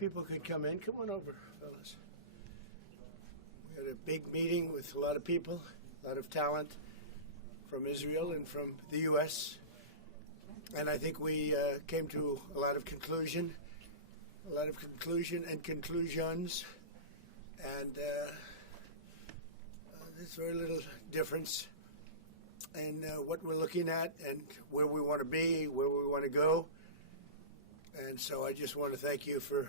people could come in. Come on over, fellas. We had a big meeting with a lot of people, a lot of talent from Israel and from the U.S. And I think we came to a lot of conclusion and conclusions. And there's very little difference in what we're looking at and where we want to be, where we want to go. And so I just want to thank you for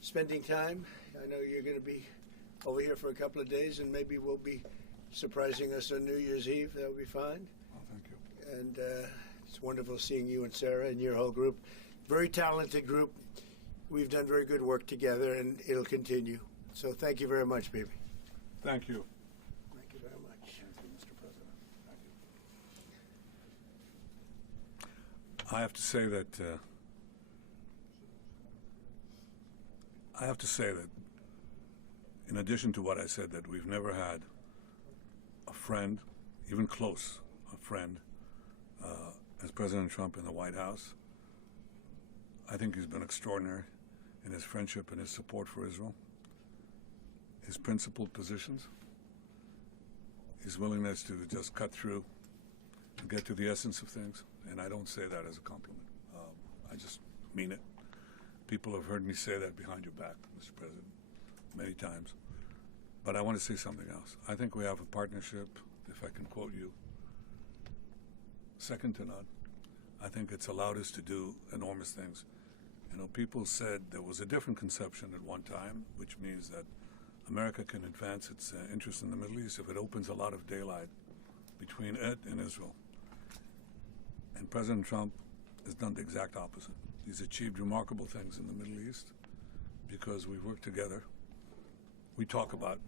spending time. I know you're going to be over here for a couple of days, and maybe we'll be surprising us on New Year's Eve. That'll be fine. Oh, thank you. And it's wonderful seeing you and Sarah and your whole group. Very talented group. We've done very good work together, and it'll continue. So thank you very much, baby. Thank you. Thank you very much. Thank you, Mr. President. Thank you. I have to say that in addition to what I said, that we've never had a friend, even close, a friend, as President Trump in the White House. I think he's been extraordinary in his friendship and his support for Israel, his principled positions, his willingness to just cut through and get to the essence of things. And I don't say that as a compliment. I just mean it. People have heard me say that behind your back, Mr. President, many times. But I want to say something else. I think we have a partnership, if I can quote you, second to none. I think it's allowed us to do enormous things. You know, people said there was a different conception at one time, which means that America can advance its interest in the Middle East if it opens a lot of daylight between it and Israel. And President Trump has done the exact opposite. He's achieved remarkable things in the Middle East because we work together. We talk about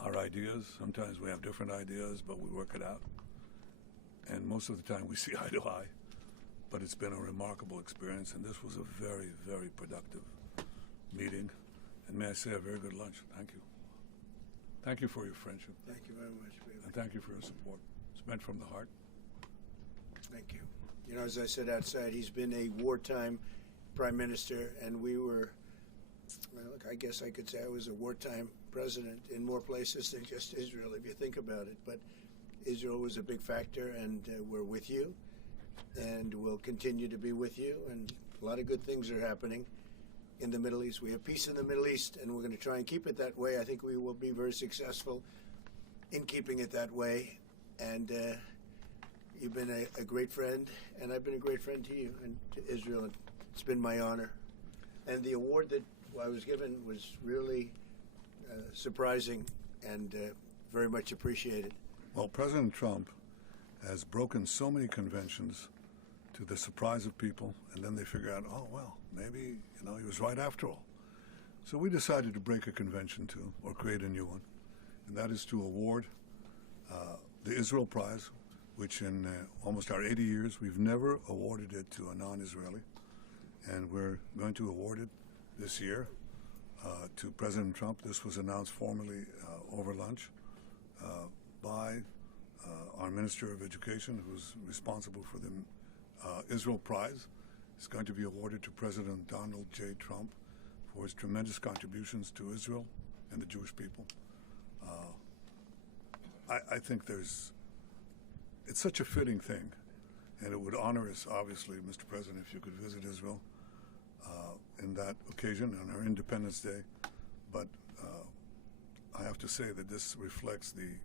our ideas. Sometimes we have different ideas, but we work it out. And most of the time we see eye to eye. But it's been a remarkable experience, and this was a very, very productive meeting. And may I say, a very good lunch. Thank you. Thank you for your friendship. Thank you very much, baby. And thank you for your support. It's meant from the heart. Thank you. You know, as I said outside, he's been a wartime prime minister, and we were, well, I guess I could say I was a wartime president in more places than just Israel, if you think about it. But Israel was a big factor, and we're with you, and we'll continue to be with you. And a lot of good things are happening in the Middle East. We have peace in the Middle East, and we're going to try and keep it that way. I think we will be very successful in keeping it that way. And you've been a great friend, and I've been a great friend to you and to Israel. And it's been my honor. And the award that I was given was really surprising and very much appreciated. Well, President Trump has broken so many conventions to the surprise of people, and then they figure out, oh, well, maybe, he was right after all. So we decided to break a convention too, or create a new one, and that is to award the Israel Prize, which in almost our 80 years, we've never awarded it to a non-Israeli, and we're going to award it this year to President Trump. This was announced formally over lunch by our Minister of Education, who's responsible for the Israel Prize. It's going to be awarded to President Donald J. Trump for his tremendous contributions to Israel and the Jewish people. I think it's such a fitting thing, and it would honor us, obviously, Mr. President, if you could visit Israel in that occasion on our Independence Day. But I have to say that this reflects the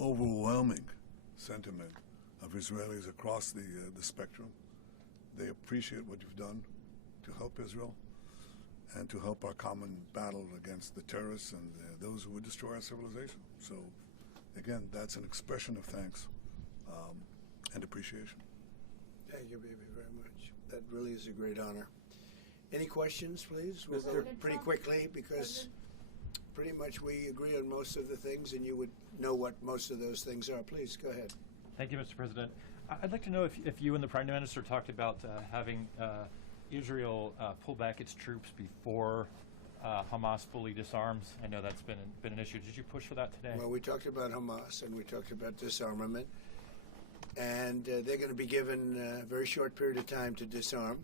overwhelming sentiment of Israelis across the spectrum. They appreciate what you've done to help Israel and to help our common battle against the terrorists and those who would destroy our civilization. So, again, that's an expression of thanks and appreciation. Thank you, baby, very much. That really is a great honor. Any questions, please? We'll go pretty quickly because pretty much we agree on most of the things, and you would know what most of those things are. Please, go ahead. Thank you, Mr. President. I'd like to know if you and the Prime Minister talked about having Israel pull back its troops before Hamas fully disarms. I know that's been an issue. Did you push for that today? Well, we talked about Hamas, and we talked about disarmament. And they're going to be given a very short period of time to disarm.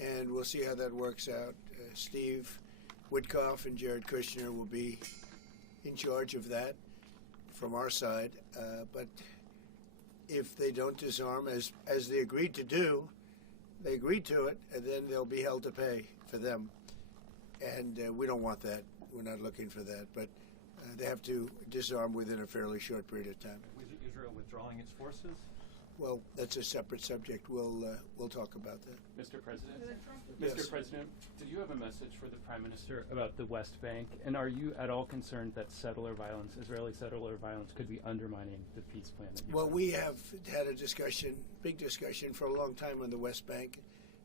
And we'll see how that works out. Steve Witkoff and Jared Kushner will be in charge of that from our side. But if they don't disarm, as they agreed to do, they agreed to it, and then they'll be held to pay for them. And we don't want that. We're not looking for that. But they have to disarm within a fairly short period of time. Was Israel withdrawing its forces? Well, that's a separate subject. We'll talk about that. Mr. President? Yes. Mr. President, do you have a message for the Prime Minister about the West Bank? And are you at all concerned that settler violence, Israeli settler violence, could be undermining the peace plan? Well, we have had a discussion, big discussion, for a long time on the West Bank.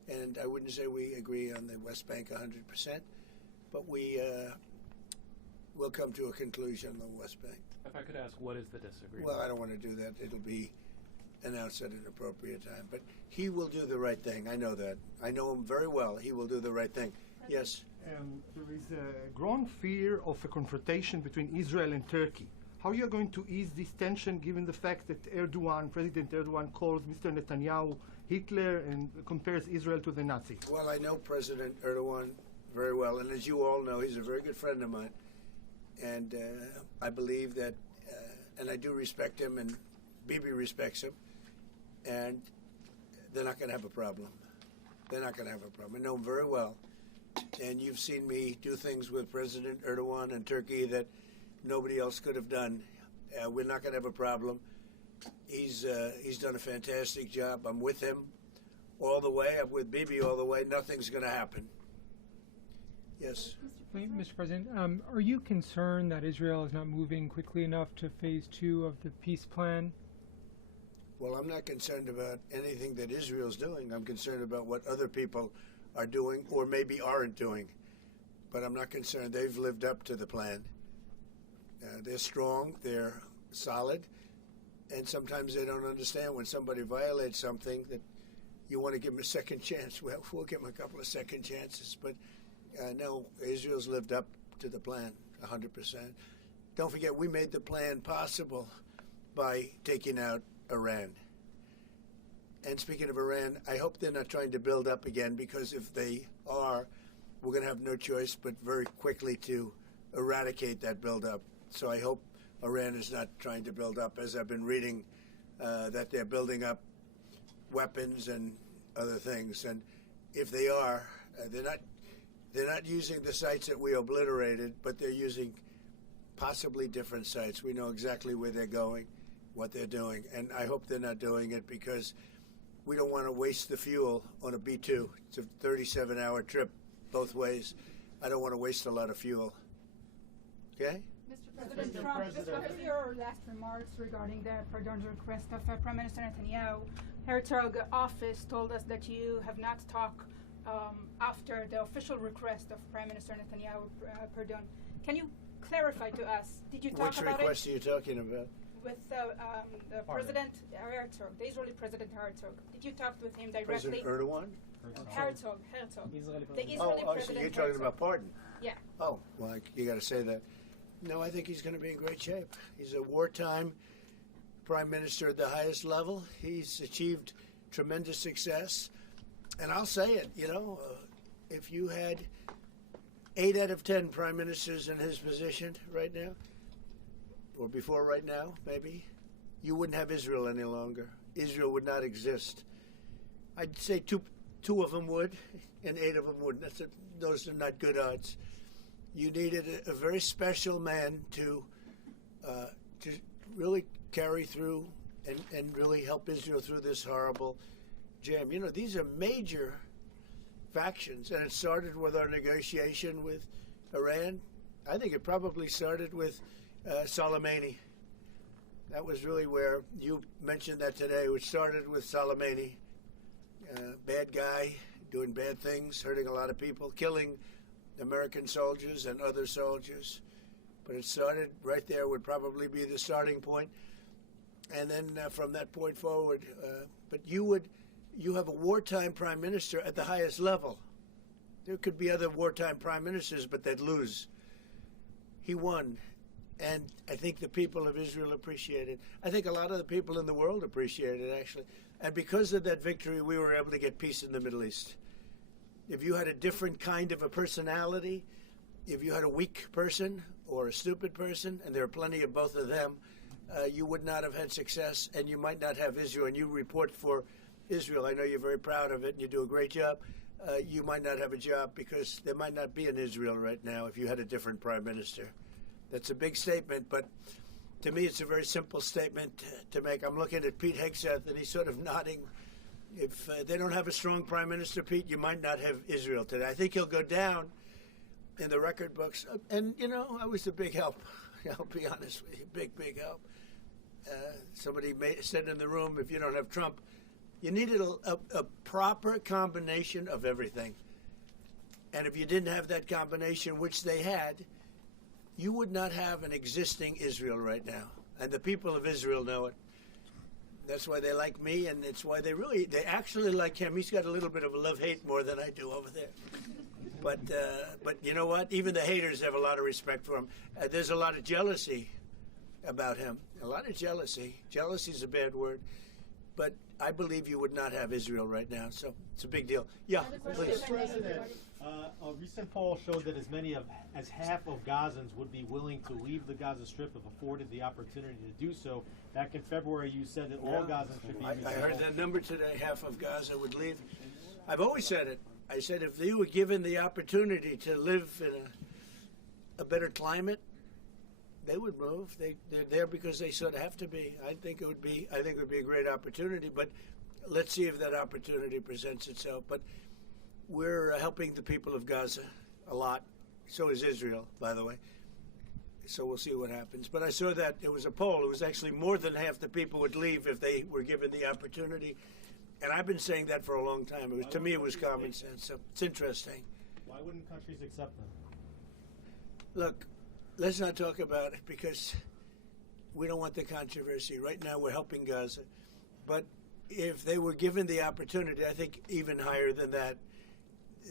And I wouldn't say we agree on the West Bank 100%, but we will come to a conclusion on the West Bank. If I could ask, what is the disagreement? Well, I don't want to do that. It'll be announced at an appropriate time. But he will do the right thing. I know that. I know him very well. He will do the right thing. Yes? There is a growing fear of a confrontation between Israel and Turkey. How are you going to ease this tension given the fact that President Erdogan calls Mr. Netanyahu Hitler and compares Israel to the Nazis? Well, I know President Erdogan very well. And as you all know, he's a very good friend of mine. And I believe that, and I do respect him, and Bibi respects him, and they're not going to have a problem. They're not going to have a problem. I know him very well. And you've seen me do things with President Erdogan and Turkey that nobody else could have done. We're not going to have a problem. He's done a fantastic job. I'm with him all the way. I'm with Bibi all the way. Nothing's going to happen. Yes. Mr. President, are you concerned that Israel is not moving quickly enough to phase 2 of the peace plan? Well, I'm not concerned about anything that Israel's doing. I'm concerned about what other people are doing or maybe aren't doing. But I'm not concerned. They've lived up to the plan. They're strong. They're solid. And sometimes they don't understand when somebody violates something that you want to give them a second chance. Well, we'll give them a couple of second chances. But no, Israel's lived up to the plan 100%. Don't forget, we made the plan possible by taking out Iran. And speaking of Iran, I hope they're not trying to build up again, because if they are, we're going to have no choice but very quickly to eradicate that buildup. So I hope Iran is not trying to build up, as I've been reading that they're building up weapons and other things. And if they are, they're not using the sites that we obliterated, but they're using possibly different sites. We know exactly where they're going, what they're doing, and I hope they're not doing it because we don't want to waste the fuel on a B-2. It's a 37-hour trip both ways. I don't want to waste a lot of fuel. Okay? Mr. President Trump, just after your last remarks regarding the pardon request of Prime Minister Netanyahu, Herzog office told us that you have not talked after the official request of Prime Minister Netanyahu pardon. Can you clarify to us? Did you talk Which about request it are you talking about? with the President Herzog, the Israeli President Herzog? Did you talk with him directly? President Erdogan? Herzog. The Israeli So President you're talking Herzog. about pardon? Yeah. Oh, well, you got to say that. No, I think he's going to be in great shape. He's a wartime prime minister at the highest level. He's achieved tremendous success. And I'll say it, if you had 8 out of 10 prime ministers in his position right now, or before right now, maybe, you wouldn't have Israel any longer. Israel would not exist. I'd say two of them would, and 8 of them wouldn't. Those are not good odds. You needed a very special man to really carry through and really help Israel through this horrible jam. These are major factions, and it started with our negotiation with Iran. I think it probably started with Soleimani. That was really where you mentioned that today, which started with Soleimani. Bad guy, doing bad things, hurting a lot of people, killing American soldiers and other soldiers. But it started right there, would probably be the starting point. And then from that point forward, but you have a wartime prime minister at the highest level. There could be other wartime prime ministers, but they'd lose. He won. And I think the people of Israel appreciate it. I think a lot of the people in the world appreciate it, actually. And because of that victory, we were able to get peace in the Middle East. if you had a different kind of a personality, if you had a weak person or a stupid person, and there are plenty of both of them, you would not have had success, and you might not have Israel. And you report for Israel. I know you're very proud of it, and you do a great job. You might not have a job because there might not be an Israel right now if you had a different prime minister. That's a big statement, but to me it's a very simple statement to make. I'm looking at Pete Hegseth, and he's sort of nodding. If they don't have a strong prime minister, Pete, you might not have Israel today. I think he'll go down in the record books. And, you know, I was a big help. I'll be honest with you, big help. Somebody said in the room, if you don't have Trump, you needed a proper combination of everything. And if you didn't have that combination, which they had, you would not have an existing Israel right now. And the people of Israel know it. That's why they like me, and it's why they actually like him. He's got a little bit of a love-hate more than I do over there. But you know what? Even the haters have a lot of respect for him. There's a lot of jealousy about him. A lot of jealousy. Jealousy is a bad word. But I believe you would not have Israel right now. So it's a big deal. Yeah, please. Mr. President, a recent poll showed that as half of Gazans would be willing to leave the Gaza Strip if afforded the opportunity to do so. Back in February, you said that all Gazans should be I heard that number today. Half of Gaza would leave. I've always said it. I said if they were given the opportunity to live in a better climate, they would move. They're there because they sort of have to be. I think it would be a great opportunity. But let's see if that opportunity presents itself. But we're helping the people of Gaza a lot. So is Israel, by the way. So we'll see what happens. But I saw that it was a poll. It was actually more than half the people would leave if they were given the opportunity. And I've been saying that for a long time. To me, it was common sense. So it's interesting. Why wouldn't countries accept them? Look, let's not talk about it because we don't want the controversy. Right now, we're helping Gaza. But if they were given the opportunity, I think even higher than that,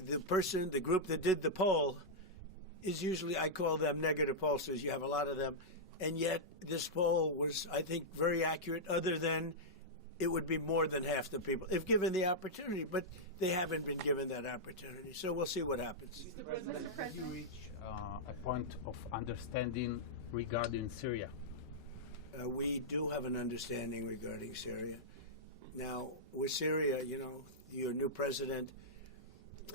the group that did the poll is usually, I call them negative pollsters. You have a lot of them. And yet, this poll was, I think, very accurate, other than it would be more than half the people, if given the opportunity. But they haven't been given that opportunity. So we'll see what happens. Mr. President, have you reached a point of understanding regarding Syria? We do have an understanding regarding Syria. Now, with Syria, you know, your new president,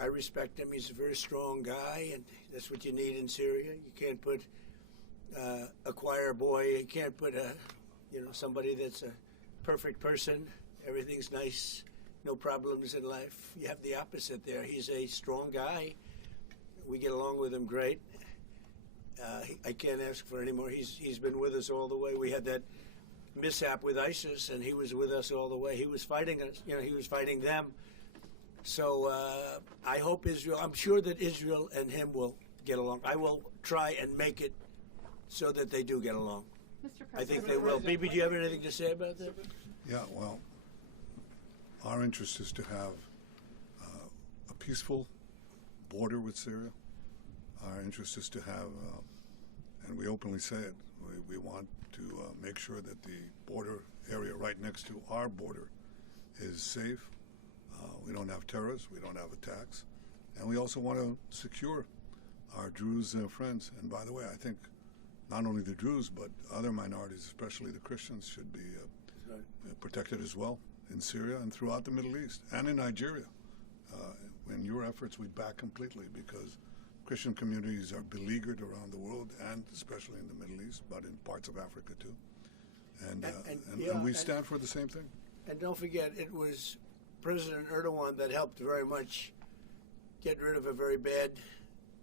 I respect him. He's a very strong guy, and that's what you need in Syria. You can't put a choir boy. You can't put somebody that's a perfect person. Everything's nice, no problems in life. You have the opposite there. He's a strong guy. We get along with him great. I can't ask for any more. He's been with us all the way. We had that mishap with ISIS, and he was with us all the way. He was fighting us. You know, he was fighting them. So I hope Israel. I'm sure that Israel and him will get along. I will try and make it so that they do get along. Mr. President. I think they will. Bibi, do you have anything to say about that? Yeah, well, our interest is to have a peaceful border with Syria. Our interest is to have, and we openly say it, we want to make sure that the border area right next to our border is safe. We don't have terrorists, we don't have attacks, and we also want to secure our Druze friends. And by the way, I think not only the Druze, but other minorities, especially the Christians, should be protected as well in Syria and throughout the Middle East and in Nigeria. In your efforts, we back completely because Christian communities are beleaguered around the world and especially in the Middle East, but in parts of Africa too. And we stand for the same thing. And don't forget, it was President Erdogan that helped very much get rid of a very bad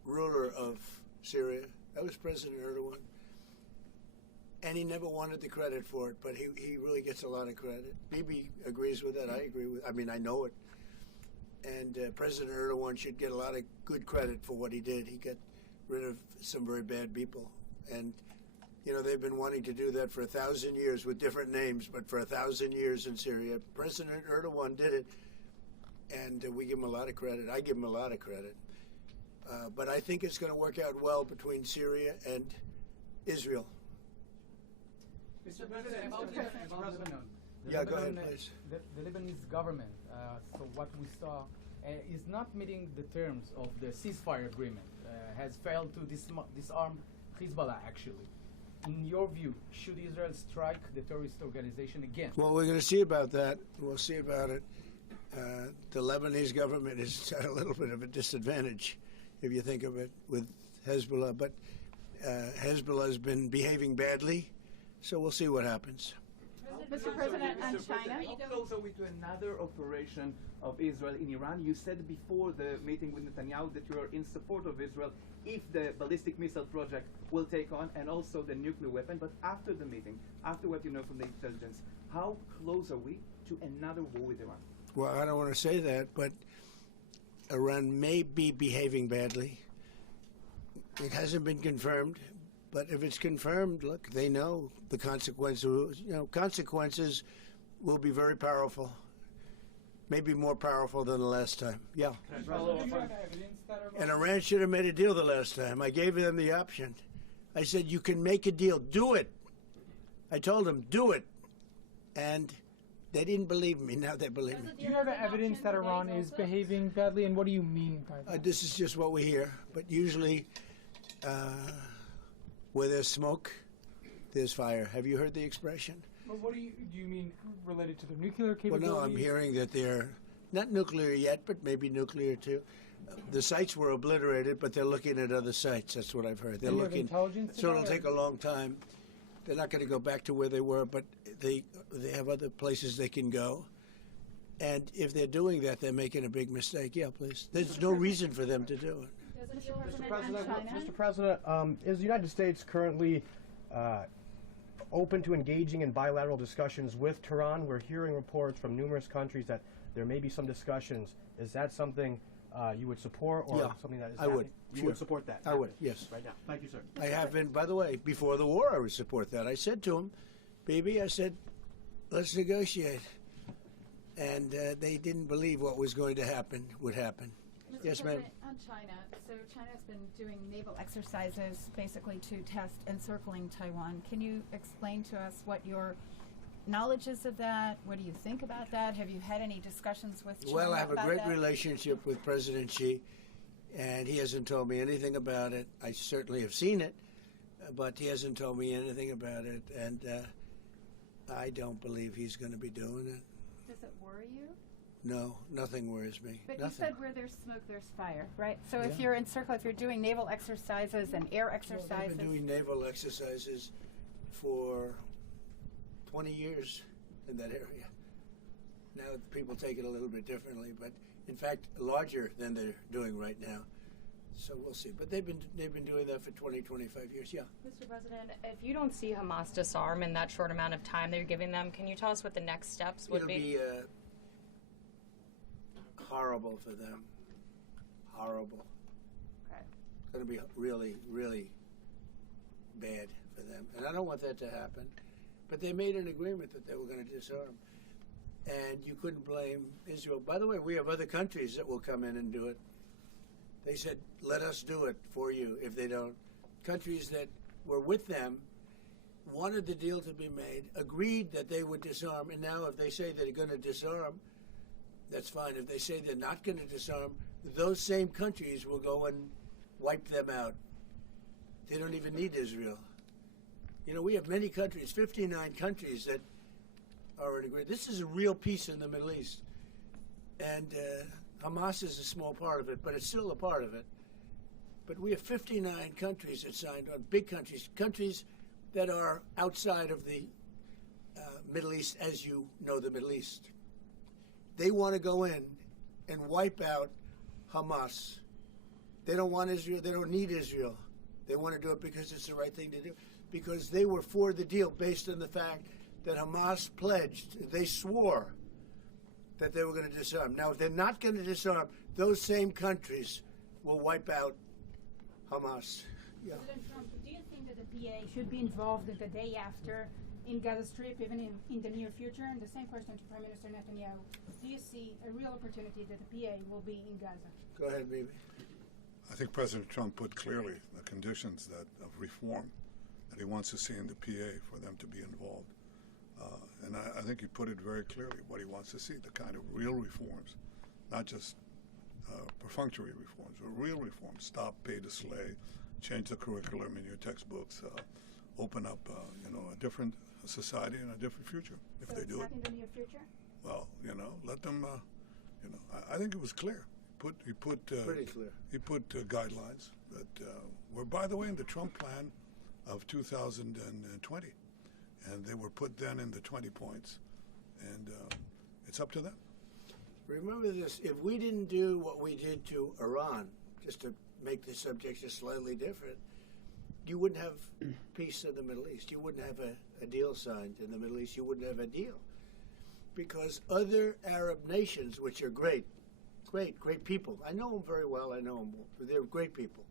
ruler of Syria. That was President Erdogan. And he never wanted the credit for it, but he really gets a lot of credit. Bibi agrees with that. I agree with I mean, I know it. And President Erdogan should get a lot of good credit for what he did. He got rid of some very bad people. And, you know, they've been wanting to do that for 1,000 years with different names, but for 1,000 years in Syria. President Erdogan did it, and we give him a lot of credit. I give him a lot of credit. But I think it's going to work out well between Syria and Israel. Mr. President, about Lebanon. Yeah, go ahead, please. The Lebanese government, so what we saw is not meeting the terms of the ceasefire agreement, has failed to disarm Hezbollah actually. In your view, should Israel strike the terrorist organization again? Well, we're going to see about that. We'll see about it. The Lebanese government is at a little bit of a disadvantage, if you think of it, with Hezbollah. But Hezbollah has been behaving badly, so we'll see what happens. Mr. President, on China. How close are we to another operation of Israel in Iran? You said before the meeting with Netanyahu that you are in support of Israel if the ballistic missile project will take on, and also the nuclear weapon. But after the meeting, after what you know from the intelligence, how close are we to another war with Iran? Well, I don't want to say that, but Iran may be behaving badly. It hasn't been confirmed. But if it's confirmed, look, they know the consequences. You know, consequences will be very powerful, maybe more powerful than the last time. Yeah. And Iran should have made a deal the last time. I gave them the option. I said, you can make a deal. Do it. I told them, do it. And they didn't believe me. Now they believe me. Do you have evidence that Iran is behaving badly, and what do you mean by that? This is just what we hear. But usually, where there's smoke, there's fire. Have you heard the expression? Well, what do you mean related to the nuclear capabilities? Well, no, I'm hearing that they're not nuclear yet, but maybe nuclear too. The sites were obliterated, but they're looking at other sites. That's what I've heard. They're looking. Intelligence So it'll take a long time. They're not going to go back to where they were, but they have other places they can go. And if they're doing that, they're making a big mistake. Yeah, please. There's no reason for them to do it. Mr. President, is the United States currently open to engaging in bilateral discussions with Tehran? We're hearing reports from numerous countries that there may be some discussions. Is that something you would support, or something that is happening? Would. You Sure. would support that? I would, yes. Right now. Thank you, sir. I have been, by the way, before the war, I would support that. I said to him, Bibi, I said, let's negotiate. And they didn't believe what was going to happen would happen. Mr. Yes, ma'am. President, on China, so China's been doing naval exercises basically to test encircling Taiwan. Can you explain to us what your knowledge is of that? What do you think about that? Have you had any discussions with China Well, I have a about great that? relationship with President Xi, and he hasn't told me anything about it. I certainly have seen it, but he hasn't told me anything about it, and I don't believe he's going to be doing it. Does it worry you? No, nothing worries me. But nothing. you said where there's smoke, there's fire, right? So if Yeah. you're encircled, if you're doing naval exercises and air Well, exercises, they've been doing naval exercises for 20 years in that area. Now people take it a little bit differently, but in fact larger than they're doing right now. So we'll see. But they've been doing that for 20, 25 years. Yeah. Mr. President, if you don't see Hamas disarm in that short amount of time that you're giving them, can you tell us what the next steps would It'll be horrible for them. Horrible. Okay. It's going to be really, really bad for them. And I don't want that to happen. But they made an agreement that they were going to disarm. And you couldn't blame Israel. By the way, we have other countries that will come in and do it. They said, let us do it for you if they don't. Countries that were with them wanted the deal to be made, agreed that they would disarm, and now if they say they're going to disarm, that's fine. If they say they're not going to disarm, those same countries will go and wipe them out. They don't even need Israel. You know, we have many countries, 59 countries that are in agreement. This is a real peace in the Middle East. And Hamas is a small part of it, but it's still a part of it. But we have 59 countries that signed on, big countries, countries that are outside of the Middle East, as you know the Middle East. They want to go in and wipe out Hamas. They don't want Israel. They don't need Israel. They want to do it because it's the right thing to do, because they were for the deal based on the fact that Hamas pledged, they swore that they were going to disarm. Now, if they're not going to disarm, those same countries will wipe out Hamas. Yeah. President Trump, do you think that the PA should be involved the day after in Gaza Strip, even in the near future? And the same question to Prime Minister Netanyahu. Do you see a real opportunity that the PA will be in Gaza? Go ahead, Bibi. I think President Trump put clearly the conditions of reform that he wants to see in the PA for them to be involved. And I think he put it very clearly what he wants to see, the kind of real reforms, not just perfunctory reforms or real reforms. Stop pay to slay, change the curriculum in your textbooks, open up a different society and a different future. If So they it's do not it, in the near future? well, let them. I think it was clear. He put Pretty clear. He put guidelines that were, by the way, in the Trump plan of 2020, and they were put then in the 20 points, and it's up to them. Remember this, if we didn't do what we did to Iran, just to make the subject just slightly different, you wouldn't have peace in the Middle East. You wouldn't have a deal signed in the Middle East. You wouldn't have a deal. Because other Arab nations, which are great people, I know them very well, they're great people,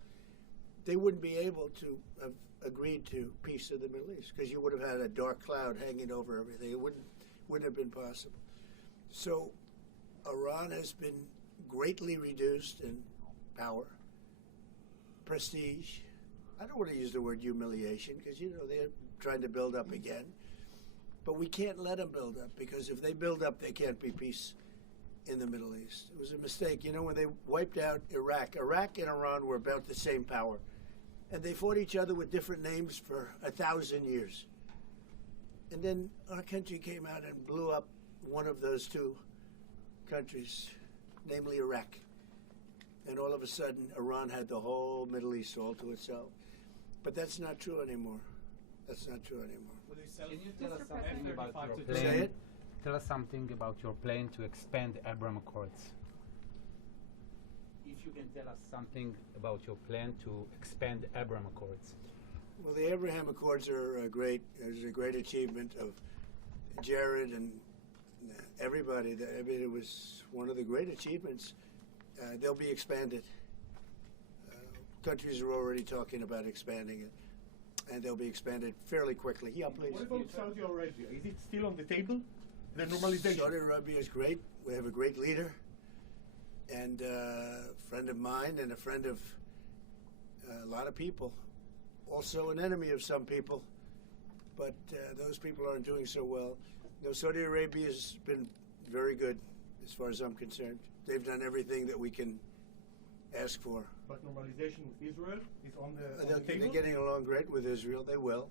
they wouldn't be able to have agreed to peace in the Middle East because you would have had a dark cloud hanging over everything. It wouldn't have been possible. So Iran has been greatly reduced in power, prestige. I don't want to use the word humiliation because, they're trying to build up again. But we can't let them build up because if they build up, there can't be peace in the Middle East. It was a mistake. When they wiped out Iraq and Iran were about the same power. And they fought each other with different names for 1,000 years. And then our country came out and blew up one of those two countries, namely Iraq. And all of a sudden, Iran had the whole Middle East all to itself. But that's not true anymore. That's not true anymore. Can you tell us Mr. something President. about your Say plan? it. Tell us something about your plan to expand Abraham Accords. If you can tell us something about your plan to expand Abraham Accords. Well, the Abraham Accords are great. It was a great achievement of Jared and everybody. It was one of the great achievements. They'll be expanded. Countries are already talking about expanding it, and they'll be expanded fairly quickly. Yeah, please. What about Saudi Arabia? Is it still on the table? The normalization? Saudi Arabia is great. We have a great leader, and a friend of mine and a friend of a lot of people. Also an enemy of some people, but those people aren't doing so well. Saudi Arabia has been very good as far as I'm concerned. They've done everything that we can ask for. But normalization with Israel is on the table? They're getting along great with Israel. They will.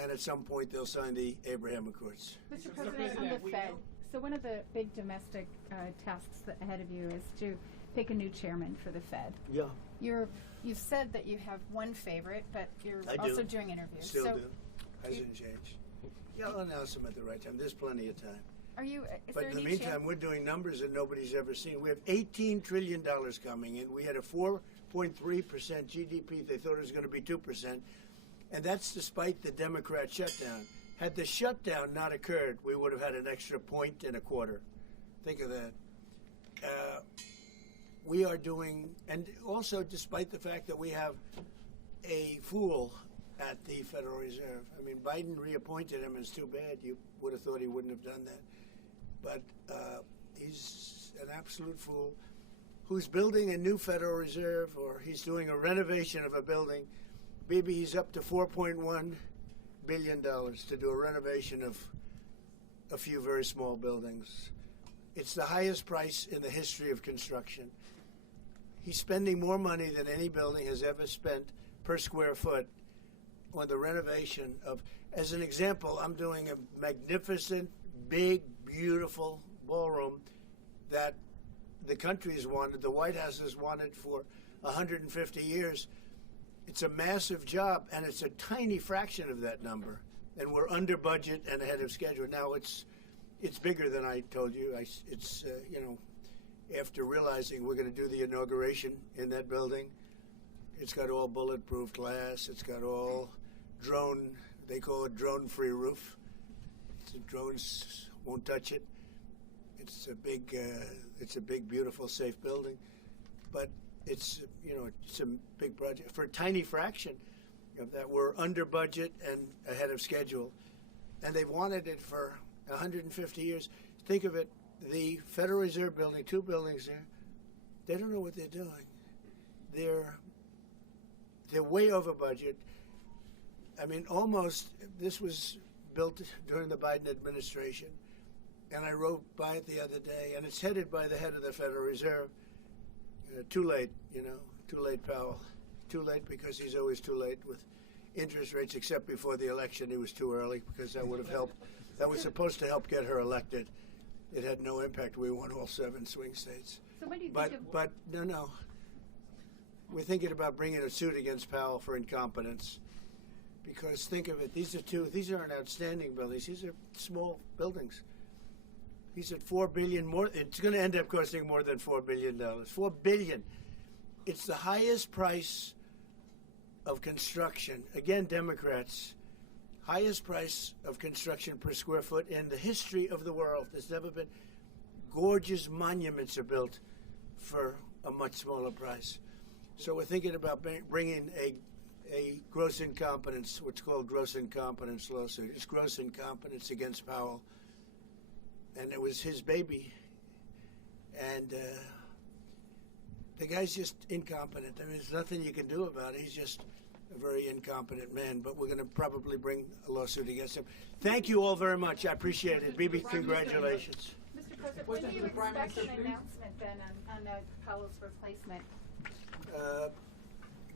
And at some point, they'll sign the Abraham Accords. Mr. President, on the Fed, so one of the big domestic tasks ahead of you is to pick a new chairman for the Fed. Yeah. You've said that you have one favorite, but you're I also do. doing interviews. Still so do. Hasn't changed. Yeah, I'll announce them at the right time. There's plenty of time. Are you? Is But there in the any meantime, chance? we're doing numbers that nobody's ever seen. We have $18 trillion coming in. We had a 4.3% GDP. They thought it was going to be 2%. And that's despite the Democrat shutdown. Had the shutdown not occurred, we would have had an extra 1.25. Think of that. We are doing, and also despite the fact that we have a fool at the Federal Reserve. I mean, Biden reappointed him. It's too bad. You would have thought he wouldn't have done that. But he's an absolute fool who's building a new Federal Reserve, or he's doing a renovation of a building. Maybe he's up to $4.1 billion to do a renovation of a few very small buildings. It's the highest price in the history of construction. He's spending more money than any building has ever spent per square foot on the renovation of, as an example, I'm doing a magnificent, big, beautiful ballroom that the country has wanted, the White House has wanted for 150 years. It's a massive job, and it's a tiny fraction of that number. And we're under budget and ahead of schedule. Now, it's bigger than I told you. After realizing we're going to do the inauguration in that building, it's got all bulletproof glass. It's got all drone, they call it drone-free roof. So drones won't touch it. It's a big, beautiful, safe building. But it's a big project. For a tiny fraction of that, we're under budget and ahead of schedule. And they've wanted it for 150 years. Think of it, the Federal Reserve building, 2 buildings there, they don't know what they're doing. They're way over budget. I mean, almost, this was built during the Biden administration, and I rode by it the other day, and it's headed by the head of the Federal Reserve. too late, too late, Powell. Too late because he's always too late with interest rates, except before the election he was too early because that would have helped. That was supposed to help get her elected. It had no impact. We won all 7 swing states. So what do you But think of but no. We're thinking about bringing a suit against Powell for incompetence. Because think of it, these aren't outstanding buildings. These are small buildings. He's at $4 billion more. It's going to end up costing more than $4 billion. $4 billion. It's the highest price of construction. Again, Democrats, highest price of construction per square foot in the history of the world. There's never been. Gorgeous monuments are built for a much smaller price. So we're thinking about bringing a gross incompetence, what's called gross incompetence lawsuit. It's gross incompetence against Powell. And it was his baby. And the guy's just incompetent. I mean, there's nothing you can do about it. He's just a very incompetent man. But we're going to probably bring a lawsuit against him. Thank you all very much. I appreciate it. Bibi, congratulations. Mr. President, when do you expect an announcement then on Powell's replacement?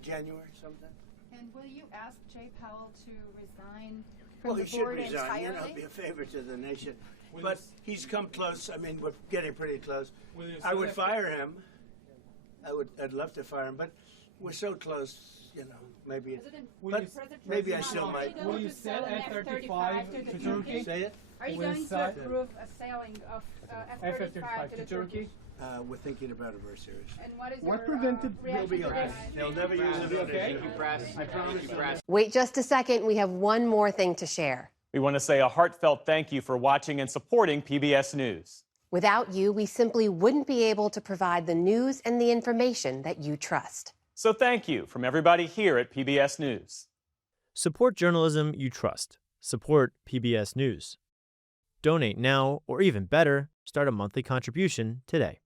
January sometime. And will you ask Jay Powell to resign Well, from he the should board resign, entirely? be a favor to the nation. But he's come close. I mean, we're getting pretty close. I would fire him. I'd love to fire him, but we're so close, maybe. But maybe I still might. Will you sell F-35 to Turkey? Say it? Are you going to approve a selling of F-35 to Turkey? We're thinking about it very seriously. And what is What your prevented- reaction They'll be to okay. this? They'll never use it on issue. I promise you. Wait just a second. We have one more thing to share. We want to say a heartfelt thank you for watching and supporting PBS News. Without you, we simply wouldn't be able to provide the news and the information that you trust. So thank you from everybody here at PBS News. Support journalism you trust. Support PBS News. Donate now, or even better, start a monthly contribution today.